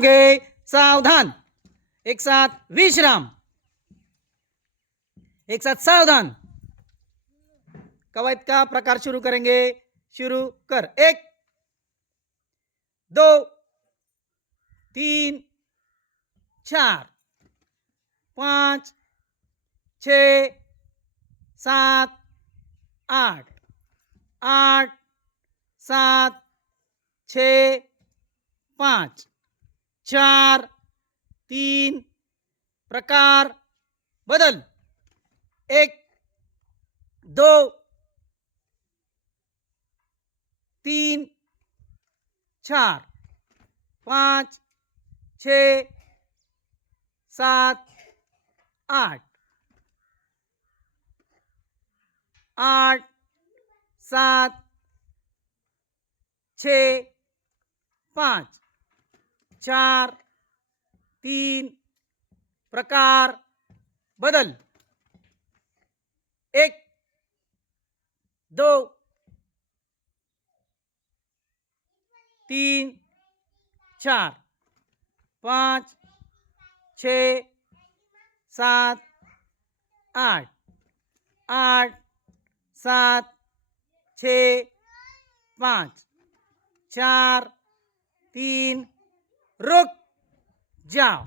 बनाओगे सावधान। एक साथ विश्राम, एक साथ सावधान। कवायद का प्रकार शुरू करेंगे। शुरू कर। 1 2 3 4 5 6 7 8 8 7 6 5 4 3 प्रकार बदल। 1 2 3 4 5 6 7 8 8 7 6 5 4 3 प्रकार बदल। 1 2 3 4 5 6 7 8 8 7 6 5 4 3 रुक जाओ।